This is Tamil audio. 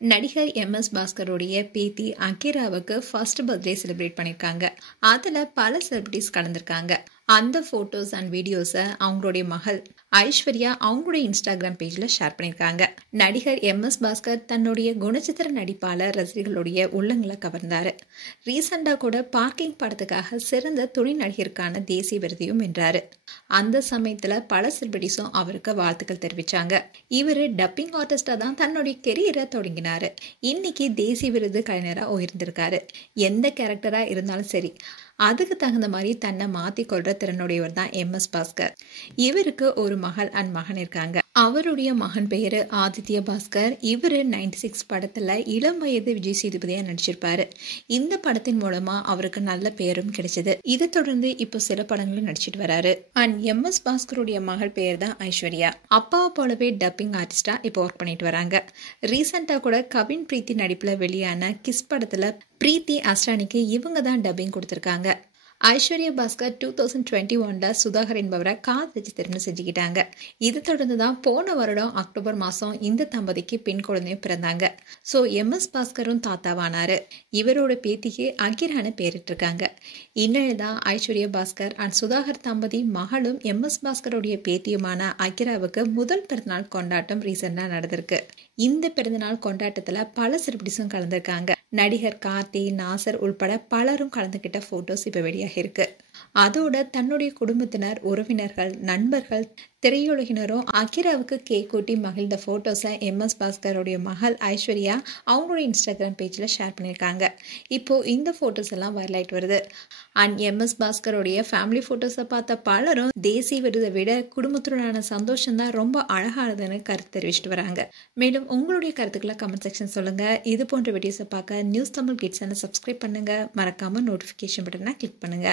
நடிகர் எம்.எஸ். பாஸ்கருடைய பேத்தி அகிராவுக்கு ஃபர்ஸ்ட் பர்த்டே செலிப்ரேட் பண்ணியிருக்காங்க. அதுல பல செலிபிரிட்டிஸ் கலந்துருக்காங்க. அந்த போட்டோஸ் அண்ட் வீடியோஸை அவங்களுடைய மகள் ஐஸ்வர்யா அவங்களுடைய இன்ஸ்டாகிராம் பேஜ்ல ஷேர் பண்ணியிருக்காங்க. நடிகர் எம்.எஸ். பாஸ்கர் தன்னுடைய குணச்சித்திர நடிப்பால ரசிகர்களுடைய உள்ளங்களை கவர்ந்தாரு. ரீசெண்டா கூட பார்க்கிங் படத்துக்காக சிறந்த துணை நடிகருக்கான தேசிய விருதையும் வென்றாரு. அந்த சமயத்துல பல செலிபிரிட்டிஸும் அவருக்கு வாழ்த்துக்கள் தெரிவிச்சாங்க. இவரு டப்பிங் ஆர்டிஸ்டா தான் தன்னுடைய கெரியரை தொடங்கினாரு. இன்னைக்கு தேசிய விருது கலைஞரா உயர்ந்திருக்காரு. எந்த கேரக்டரா இருந்தாலும் சரி, அதுக்கு தகுந்த மாதிரி தன்னை மாத்திக்கொள்ற திறனுடையவர் தான் எம்.எஸ். பாஸ்கர். இவருக்கு ஒரு மகள் அண்ட் மகன் இருக்காங்க. அவருடைய மகன் பேரு ஆதித்ய பாஸ்கர். இவரு 96 படத்துல இளம் வயது விஜய் சேதுபதியா நடிச்சிருப்பாரு. இந்த படத்தின் மூலமா அவருக்கு நல்ல பேரும் கிடைச்சது. இதை தொடர்ந்து இப்போ சில படங்களும் நடிச்சிட்டு வராரு. அண்ட் எம்.எஸ். பாஸ்கருடைய மகள் பேர் தான் ஐஸ்வர்யா. அப்பாவை போலவே டப்பிங் ஆர்டிஸ்டா இப்போ ஒர்க் பண்ணிட்டு வராங்க. ரீசெண்டா கூட கவின் பிரீத்தி நடிப்புல வெளியான கிஸ் படத்துல பிரீத்தி அஸ்ரானிக்கு இவங்க தான் டப்பிங் கொடுத்திருக்காங்க. ஐஸ்வர்யா பாஸ்கர் 2021 சுதாகர் என்பவரை காதலிச்சு திருமணம் செஞ்சுக்கிட்டாங்க. இதை தொடர்ந்து தான் போன வருடம் அக்டோபர் மாசம் இந்த தம்பதிக்கு பெண் குழந்தையும் பிறந்தாங்க. ஸோ எம்.எஸ். பாஸ்கரும் தாத்தாவானாரு. இவரோட பேத்திக்கு அகிரான பேரிட்டிருக்காங்க. இந்நிலையில் தான் ஐஸ்வர்யா பாஸ்கர் அண்ட் சுதாகர் தம்பதி மகளும் எம்.எஸ். பாஸ்கருடைய பேத்தியுமான அகிராவுக்கு முதல் பிறந்தநாள் கொண்டாட்டம் ரீசெண்டா நடந்திருக்கு. இந்த பிறந்தநாள் கொண்டாட்டத்துல பல செலிபிரிட்டிஸும் கலந்துருக்காங்க. நடிகர் கார்த்தி, நாசர் உள்பட பலரும் கலந்துகிட்ட போட்டோஸ் இப்ப வெளியாக இருக்கு. அதோட தன்னுடைய குடும்பத்தினர், உறவினர்கள், நண்பர்கள், திரையுலகினரும் அகிராவுக்கு கேக் கூட்டி மகிழ்ந்த போட்டோஸை எம்.எஸ். பாஸ்கருடைய மகள் ஐஸ்வர்யா அவங்களுடைய இன்ஸ்டாகிராம் பேஜ்ல ஷேர் பண்ணியிருக்காங்க. இப்போ இந்த போட்டோஸ் எல்லாம் வைரல் ஆயிட்டு வருது. அண்ட் எம்.எஸ். பாஸ்கருடைய ஃபேமிலி போட்டோஸை பார்த்த பலரும் தேசிய விருதை விட குடும்பத்துடனான சந்தோஷம் தான் ரொம்ப அழகானதுன்னு கருத்து தெரிவிச்சிட்டு வராங்க. மேலும் உங்களுடைய கருத்துக்களை கமெண்ட் செக்ஷன் சொல்லுங்க. இது போன்ற வீடியோஸை பார்க்க நியூஸ் தமிழ் கிட்ஸ் சேனலை சப்ஸ்கிரைப் பண்ணுங்க. மறக்காம நோட்டிபிகேஷன் பட்டனை கிளிக் பண்ணுங்க.